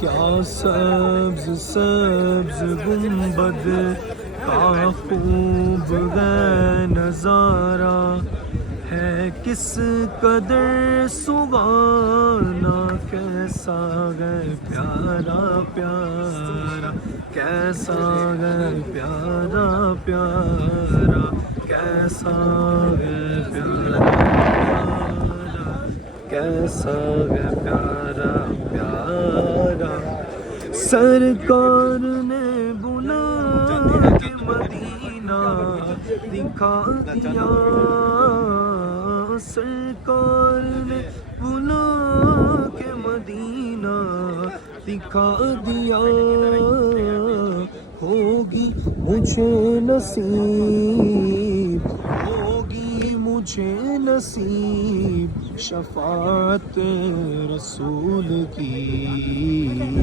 کیا سبز سبز گنبد کا خوب ہے نظارہ، ہے کس قدر سبحانہ، کیسا ہے پیارا پیارا، کیسا ہے پیارا پیارا، کیسا ہے پیارا پیارا، کیسا ہے پیارا پیارا۔ سرکار نے بلا کے مدینہ دکھا دیا، سرکار نے بلا کے مدینہ دکھا دیا، ہوگی مجھے نصیب، ہوگی مجھے نصیب شفاعت رسول کی۔